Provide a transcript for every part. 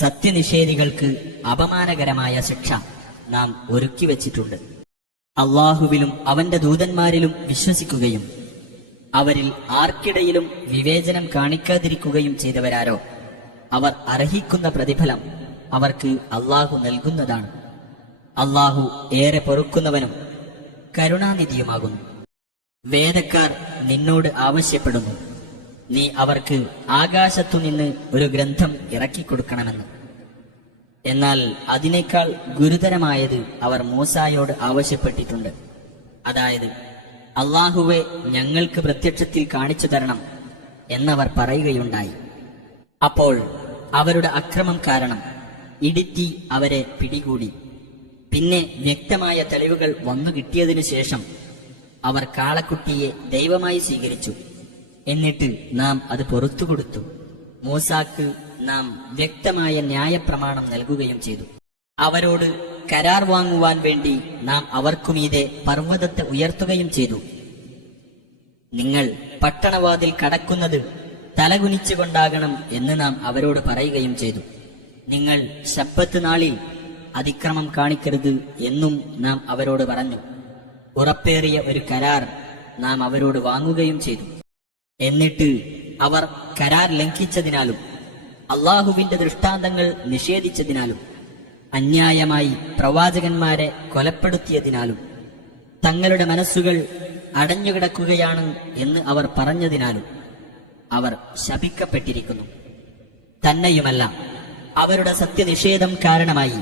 സത്യനിഷേധികൾക്ക് അപമാനകരമായ ശിക്ഷ നാം ഒരുക്കി വച്ചിട്ടുണ്ട്. അള്ളാഹുവിലും അവന്റെ ദൂതന്മാരിലും വിശ്വസിക്കുകയും അവരിൽ ആർക്കിടയിലും വിവേചനം കാണിക്കാതിരിക്കുകയും ചെയ്തവരാരോ അവർ അർഹിക്കുന്ന പ്രതിഫലം അവർക്ക് അള്ളാഹു നൽകുന്നതാണ്. അള്ളാഹു ഏറെ പൊറുക്കുന്നവനും കരുണാനിധിയുമാകുന്നു. വേദക്കാർ നിന്നോട് ആവശ്യപ്പെടുന്നു, നീ അവർക്ക് ആകാശത്തുനിന്ന് ഒരു ഗ്രന്ഥം ഇറക്കിക്കൊടുക്കണമെന്ന്. എന്നാൽ അതിനേക്കാൾ ഗുരുതരമായത് അവർ മൂസായോട് ആവശ്യപ്പെട്ടിട്ടുണ്ട്. അതായത്, അള്ളാഹുവെ ഞങ്ങൾക്ക് പ്രത്യക്ഷത്തിൽ കാണിച്ചു തരണം എന്നവർ പറയുകയുണ്ടായി. അപ്പോൾ അവരുടെ അക്രമം കാരണം ഇടിത്തി അവരെ പിടികൂടി. പിന്നെ വ്യക്തമായ തെളിവുകൾ വന്നു കിട്ടിയതിനു ശേഷം അവർ കാളക്കുട്ടിയെ ദൈവമായി സ്വീകരിച്ചു. എന്നിട്ട് നാം അത് പുറത്തുകൊടുത്തു. മൂസാക്ക് നാം വ്യക്തമായ ന്യായപ്രമാണം നൽകുകയും ചെയ്തു. അവരോട് കരാർ വാങ്ങുവാൻ വേണ്ടി നാം അവർക്കുമീതെ പർവ്വതത്തെ ഉയർത്തുകയും ചെയ്തു. നിങ്ങൾ പട്ടണവാതിൽ കടക്കുന്നത് തലകുനിച്ചുകൊണ്ടാകണം എന്ന് നാം അവരോട് പറയുകയും ചെയ്തു. നിങ്ങൾ ശബ്ബത്ത് നാളിൽ അതിക്രമം കാണിക്കരുത് എന്നും നാം അവരോട് പറഞ്ഞു. ഉറപ്പേറിയ ഒരു കരാർ നാം അവരോട് വാങ്ങുകയും ചെയ്തു. എന്നിട്ട് അവർ കരാർ ലംഘിച്ചതിനാലും അള്ളാഹുവിന്റെ ദൃഷ്ടാന്തങ്ങൾ നിഷേധിച്ചതിനാലും അന്യായമായി പ്രവാചകന്മാരെ കൊലപ്പെടുത്തിയതിനാലും തങ്ങളുടെ മനസ്സുകൾ അടഞ്ഞുകിടക്കുകയാണ് എന്ന് അവർ പറഞ്ഞതിനാലും അവർ ശപിക്കപ്പെട്ടിരിക്കുന്നു. തന്നെയുമല്ല, അവരുടെ സത്യനിഷേധം കാരണമായി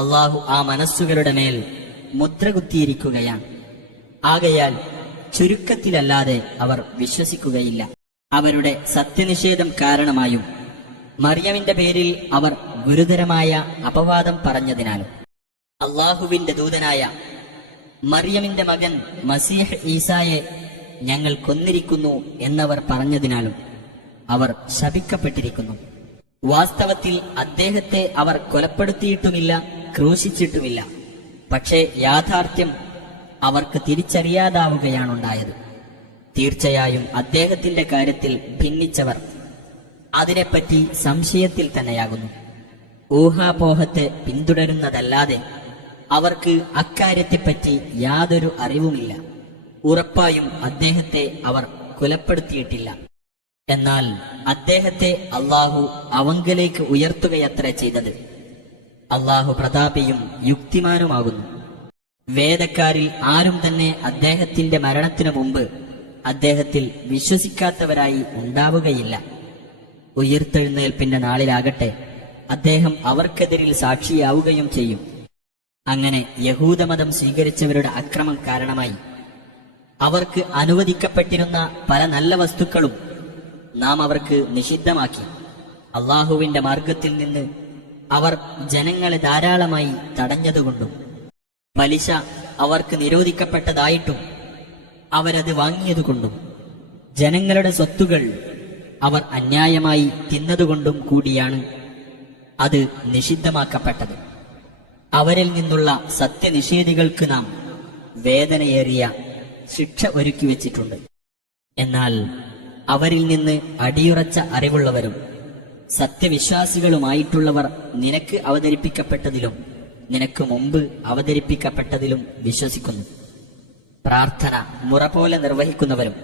അള്ളാഹു ആ മനസ്സുകളുടെ മേൽ മുദ്രകുത്തിയിരിക്കുകയാണ്. ആകയാൽ ചുരുക്കത്തിലല്ലാതെ അവർ വിശ്വസിക്കുകയില്ല. അവരുടെ സത്യനിഷേധം കാരണമായും മറിയമിന്റെ പേരിൽ അവർ ഗുരുതരമായ അപവാദം പറഞ്ഞതിനാലും അള്ളാഹുവിന്റെ ദൂതനായ മറിയമിന്റെ മകൻ മസീഹ് ഈസായെ ഞങ്ങൾ കൊന്നിരിക്കുന്നു എന്നവർ പറഞ്ഞതിനാലും അവർ ശപിക്കപ്പെട്ടിരിക്കുന്നു. വാസ്തവത്തിൽ അദ്ദേഹത്തെ അവർ കൊലപ്പെടുത്തിയിട്ടുമില്ല, ക്രൂശിച്ചിട്ടുമില്ല. പക്ഷേ യാഥാർത്ഥ്യം അവർക്ക് തിരിച്ചറിയാതാവുകയാണുണ്ടായത്. തീർച്ചയായും അദ്ദേഹത്തിന്റെ കാര്യത്തിൽ ഭിന്നിച്ചവർ അതിനെപ്പറ്റി സംശയത്തിൽ തന്നെയാകുന്നു. ഊഹാപോഹത്തെ പിന്തുടരുന്നതല്ലാതെ അവർക്ക് അക്കാര്യത്തെപ്പറ്റി യാതൊരു അറിവുമില്ല. ഉറപ്പായും അദ്ദേഹത്തെ അവർ കൊലപ്പെടുത്തിയിട്ടില്ല. എന്നാൽ അദ്ദേഹത്തെ അള്ളാഹു അവങ്കലേക്ക് ഉയർത്തുകയത്രേ ചെയ്തത്. അള്ളാഹു പ്രതാപിയും യുക്തിമാനുമാകുന്നു. വേദക്കാരിൽ ആരും തന്നെ അദ്ദേഹത്തിന്റെ മരണത്തിനു മുമ്പ് അദ്ദേഹത്തിൽ വിശ്വസിക്കാത്തവരായി ഉണ്ടാവുകയില്ല. ഉയിർത്തെഴുന്നേൽപ്പിന്റെ നാളിലാകട്ടെ അദ്ദേഹം അവർക്കെതിരിൽ സാക്ഷിയാവുകയും ചെയ്യും. അങ്ങനെ യഹൂദമതം സ്വീകരിച്ചവരുടെ അക്രമം കാരണമായി അവർക്ക് അനുവദിക്കപ്പെട്ടിരുന്ന പല നല്ല വസ്തുക്കളും നാം അവർക്ക് നിഷിദ്ധമാക്കി. അള്ളാഹുവിന്റെ മാർഗത്തിൽ നിന്ന് അവർ ജനങ്ങളെ ധാരാളമായി തടഞ്ഞതുകൊണ്ടും പലിശ അവർക്ക് നിരോധിക്കപ്പെട്ടതായിട്ടും അവരത് വാങ്ങിയതുകൊണ്ടും ജനങ്ങളുടെ സ്വത്തുകൾ അവർ അന്യായമായി തിന്നതുകൊണ്ടും കൂടിയാണ് അത് നിഷിദ്ധമാക്കപ്പെട്ടത്. അവരിൽ നിന്നുള്ള സത്യനിഷേധികൾക്ക് നാം വേദനയേറിയ ശിക്ഷ ഒരുക്കി വച്ചിട്ടുണ്ട്. എന്നാൽ അവരിൽ നിന്ന് അടിയുറച്ച അറിവുള്ളവരും സത്യവിശ്വാസികളുമായിട്ടുള്ളവർ നിനക്ക് അവതരിപ്പിക്കപ്പെട്ടതിലും നിനക്ക് മുമ്പ് അവതരിപ്പിക്കപ്പെട്ടതിലും വിശ്വസിക്കുന്നു. പ്രാർത്ഥന മുറ പോലെ നിർവഹിക്കുന്നവരും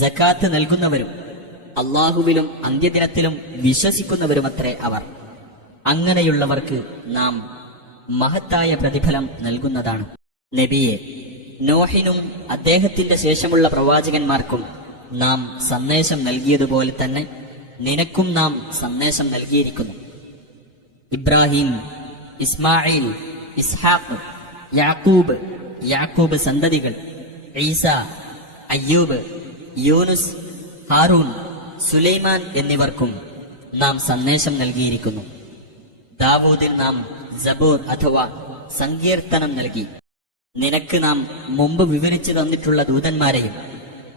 സകാത്ത് നൽകുന്നവരും അള്ളാഹുവിലും അന്ത്യദിനത്തിലും വിശ്വസിക്കുന്നവരുമത്രേ അവർ. അങ്ങനെയുള്ളവർക്ക് നാം മഹത്തായ പ്രതിഫലം നൽകുന്നതാണ്. നബിയെ, നോഹിനും അദ്ദേഹത്തിന്റെ ശേഷമുള്ള പ്രവാചകന്മാർക്കും നാം സന്ദേശം നൽകിയതുപോലെ തന്നെ നിനക്കും നാം സന്ദേശം നൽകിയിരിക്കുന്നു. ഇബ്രാഹിം, ഇസ്മായിൽ, ഇസ്ഹാഖ്, യാക്കൂബ് സന്തതികൾ, ഈസ, അയ്യൂബ്, യൂനുസ്, ഹാറൂൻ, സുലൈമാൻ എന്നിവർക്കും നാം സന്ദേശം നൽകിയിരിക്കുന്നു. ദാവൂദിൽ നാം സബൂർ അഥവാ സങ്കീർത്തനം നൽകി. നിനക്ക് നാം മുമ്പ് വിവരിച്ചു തന്നിട്ടുള്ള ദൂതന്മാരെയും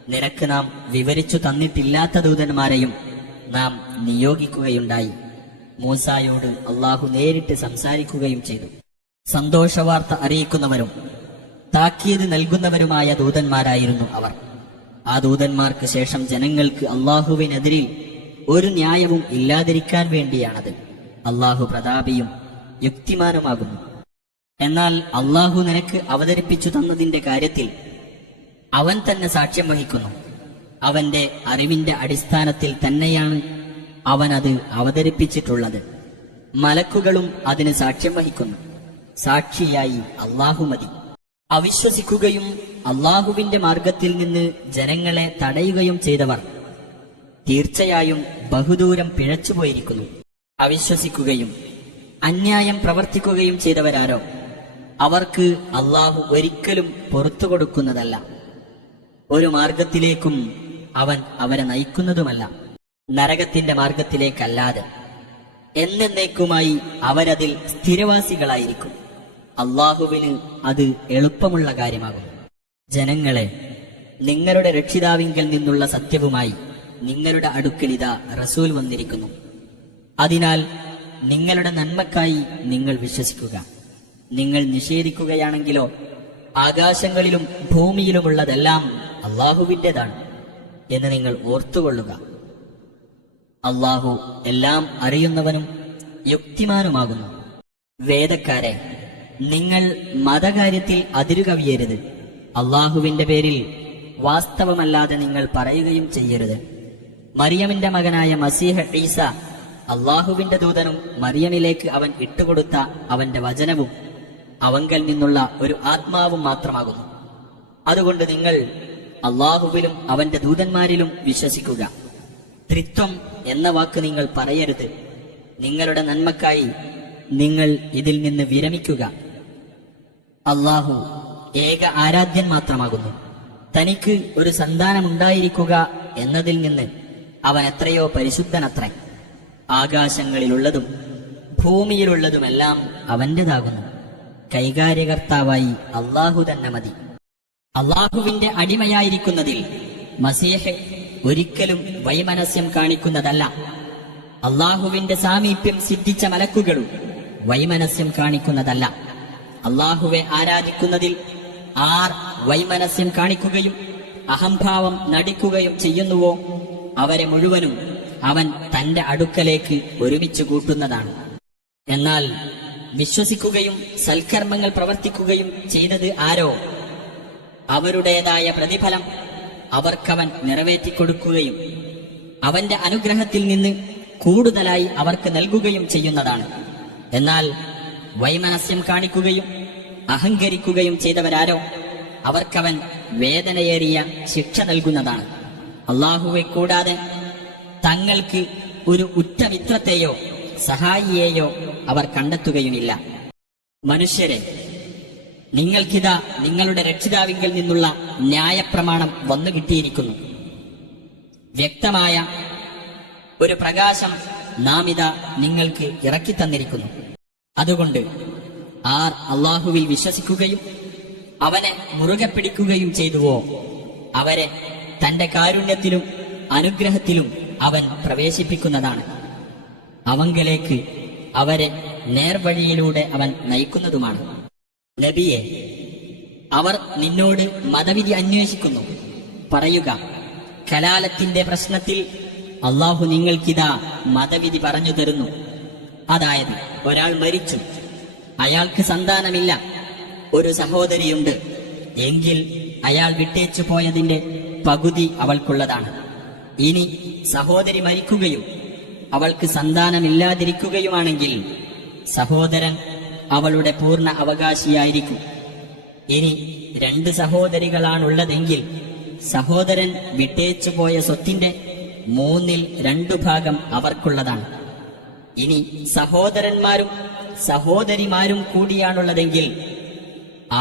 നിനക്ക് നാം വിവരിച്ചു തന്നിട്ടില്ലാത്ത ദൂതന്മാരെയും നാം നിയോഗിക്കുകയുണ്ടായി. മൂസായോട് അള്ളാഹു നേരിട്ട് സംസാരിക്കുകയും ചെയ്തു. സന്തോഷവാർത്ത അറിയിക്കുന്നവരും താക്കീത് നൽകുന്നവരുമായ ദൂതന്മാരായിരുന്നു അവർ. ആ ദൂതന്മാർക്ക് ശേഷം ജനങ്ങൾക്ക് അള്ളാഹുവിനെതിരിൽ ഒരു ന്യായവും ഇല്ലാതിരിക്കാൻ വേണ്ടിയാണത്. അള്ളാഹു പ്രതാപിയും യുക്തിമാനുമാകുന്നു. എന്നാൽ അള്ളാഹു നിനക്ക് അവതരിപ്പിച്ചു തന്നതിന്റെ കാര്യത്തിൽ അവൻ തന്നെ സാക്ഷ്യം വഹിക്കുന്നു. അവന്റെ അറിവിന്റെ അടിസ്ഥാനത്തിൽ തന്നെയാണ് അവൻ അത് അവതരിപ്പിച്ചിട്ടുള്ളത്. മലക്കുകളും അതിന് സാക്ഷ്യം വഹിക്കുന്നു. സാക്ഷിയായി അള്ളാഹു മതി. അവിശ്വസിക്കുകയും അള്ളാഹുവിന്റെ മാർഗത്തിൽ നിന്ന് ജനങ്ങളെ തടയുകയും ചെയ്തവർ തീർച്ചയായും ബഹുദൂരം പിഴച്ചുപോയിരിക്കുന്നു. അവിശ്വസിക്കുകയും അന്യായം പ്രവർത്തിക്കുകയും ചെയ്തവരാരോ അവർക്ക് അള്ളാഹു ഒരിക്കലും പുറത്തു കൊടുക്കുന്നതല്ല. ഒരു മാർഗത്തിലേക്കും അവൻ അവരെ നയിക്കുന്നതുമല്ല, നരകത്തിന്റെ മാർഗത്തിലേക്കല്ലാതെ. എന്നേക്കുമായി അവരതിൽ സ്ഥിരവാസികളായിരിക്കും. അള്ളാഹുവിന് അത് എളുപ്പമുള്ള കാര്യമാകും. ജനങ്ങളെ, നിങ്ങളുടെ രക്ഷിതാവിങ്കൽ നിന്നുള്ള സത്യവുമായി നിങ്ങളുടെ അടുക്കലിതാ റസൂൽ വന്നിരിക്കുന്നു. അതിനാൽ നിങ്ങളുടെ നന്മക്കായി നിങ്ങൾ വിശ്വസിക്കുക. നിങ്ങൾ നിഷേധിക്കുകയാണെങ്കിലോ ആകാശങ്ങളിലും ഭൂമിയിലുമുള്ളതെല്ലാം അള്ളാഹുവിൻ്റെതാണ് എന്ന് നിങ്ങൾ ഓർത്തുകൊള്ളുക. അള്ളാഹു എല്ലാം അറിയുന്നവനും യുക്തിമാനുമാകുന്നു. വേദക്കാരെ, നിങ്ങൾ മതകാര്യത്തിൽ അതിരുകവിയരുത്. അള്ളാഹുവിന്റെ പേരിൽ വാസ്തവമല്ലാതെ നിങ്ങൾ പറയുകയും ചെയ്യരുത്. മറിയമിന്റെ മകനായ മസീഹ് ഈസ അള്ളാഹുവിന്റെ ദൂതനും മറിയമിലേക്ക് അവൻ ഇട്ടുകൊടുത്ത അവന്റെ വചനവും അവങ്കൽ നിന്നുള്ള ഒരു ആത്മാവും മാത്രമാകുന്നു. അതുകൊണ്ട് നിങ്ങൾ അള്ളാഹുവിലും അവന്റെ ദൂതന്മാരിലും വിശ്വസിക്കുക. ത്രിത്വം എന്ന വാക്ക് നിങ്ങൾ പറയരുത്. നിങ്ങളുടെ നന്മക്കായി നിങ്ങൾ ഇതിൽ നിന്ന് വിരമിക്കുക. അള്ളാഹു ഏക ആരാധ്യൻ മാത്രമാകുന്നു. തനിക്ക് ഒരു സന്താനമുണ്ടായിരിക്കുക എന്നതിൽ നിന്ന് അവൻ എത്രയോ പരിശുദ്ധനത്രേ. ആകാശങ്ങളിലുള്ളതും ഭൂമിയിലുള്ളതുമെല്ലാം അവന്റേതാകുന്നു. കൈകാര്യകർത്താവായി അള്ളാഹു തന്നെ മതി. അള്ളാഹുവിന്റെ അടിമയായിരിക്കുന്നതിൽ മസീഹ് ഒരിക്കലും വൈമനസ്യം കാണിക്കുന്നതല്ല. അള്ളാഹുവിന്റെ സാമീപ്യം സിദ്ധിച്ച മലക്കുകളും വൈമനസ്യം കാണിക്കുന്നതല്ല. അള്ളാഹുവെ ആരാധിക്കുന്നതിൽ ആർ വൈമനസ്യം കാണിക്കുകയും അഹംഭാവം നടിക്കുകയും ചെയ്യുന്നുവോ അവരെ മുഴുവനും അവൻ തന്റെ അടുക്കലേക്ക് ഒരുമിച്ച് കൂട്ടുന്നതാണ്. എന്നാൽ വിശ്വസിക്കുകയും സൽക്കർമ്മങ്ങൾ പ്രവർത്തിക്കുകയും ചെയ്തത് ആരോ അവരുടേതായ പ്രതിഫലം അവർക്കവൻ നിറവേറ്റിക്കൊടുക്കുകയും അവന്റെ അനുഗ്രഹത്തിൽ നിന്ന് കൂടുതലായി അവർക്ക് നൽകുകയും ചെയ്യുന്നതാണ്. എന്നാൽ വൈമനസ്യം കാണിക്കുകയും അഹങ്കരിക്കുകയും ചെയ്തവരാരോ അവർക്കവൻ വേദനയേറിയ ശിക്ഷ നൽകുന്നതാണ്. അള്ളാഹുവെ കൂടാതെ തങ്ങൾക്ക് ഒരു ഉറ്റമിത്രത്തെയോ സഹായിയെയോ അവർ കണ്ടെത്തുകയുമില്ല. മനുഷ്യരെ, നിങ്ങൾക്കിതാ നിങ്ങളുടെ രക്ഷിതാവിങ്കിൽ നിന്നുള്ള ന്യായപ്രമാണം വന്നു കിട്ടിയിരിക്കുന്നു. വ്യക്തമായ ഒരു പ്രകാശം നാം ഇതാ നിങ്ങൾക്ക് ഇറക്കിത്തന്നിരിക്കുന്നു. അതുകൊണ്ട് ആർ അള്ളാഹുവിൽ വിശ്വസിക്കുകയും അവനെ മുറുകെ പിടിക്കുകയും ചെയ്തുവോ അവരെ തന്റെ കാരുണ്യത്തിലും അനുഗ്രഹത്തിലും അവൻ പ്രവേശിപ്പിക്കുന്നതാണ്. അവങ്കലേക്ക് അവരെ നേർവഴിയിലൂടെ അവൻ നയിക്കുന്നതുമാണ്. നബിയെ, അവർ നിന്നോട് മതവിധി അന്വേഷിക്കുന്നു. പറയുക, കലാലത്തിന്റെ പ്രശ്നത്തിൽ അള്ളാഹു നിങ്ങൾക്കിതാ മതവിധി പറഞ്ഞു തരുന്നു. അതായത്, ഒരാൾ മരിച്ചു, അയാൾക്ക് സന്താനമില്ല, ഒരു സഹോദരിയുണ്ട് എങ്കിൽ അയാൾ വിട്ടേച്ചു പോയതിന്റെ പകുതി അവൾക്കുള്ളതാണ്. ഇനി സഹോദരി മരിക്കുകയും അവൾക്ക് സന്താനമില്ലാതിരിക്കുകയുമാണെങ്കിൽ സഹോദരൻ അവളുടെ പൂർണ്ണ അവകാശിയായിരിക്കും. ഇനി 2 സഹോദരികളാണുള്ളതെങ്കിൽ സഹോദരൻ വിട്ടേച്ചുപോയ സ്വത്തിന്റെ 3/2 ഭാഗം അവർക്കുള്ളതാണ്. ഇനി സഹോദരന്മാരും സഹോദരിമാരും കൂടിയാണുള്ളതെങ്കിൽ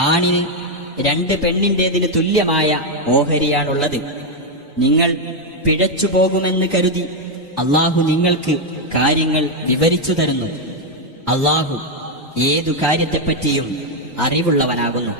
ആണിന് 2 പെണ്ണിന്റേതിന് തുല്യമായ ഓഹരിയാണുള്ളത്. നിങ്ങൾ പിഴച്ചു പോകുമെന്ന് കരുതി അള്ളാഹു നിങ്ങൾക്ക് കാര്യങ്ങൾ വിവരിച്ചു തരുന്നു. അള്ളാഹു ഏതു കാര്യത്തെപ്പറ്റിയും അറിവുള്ളവനാകുന്നു.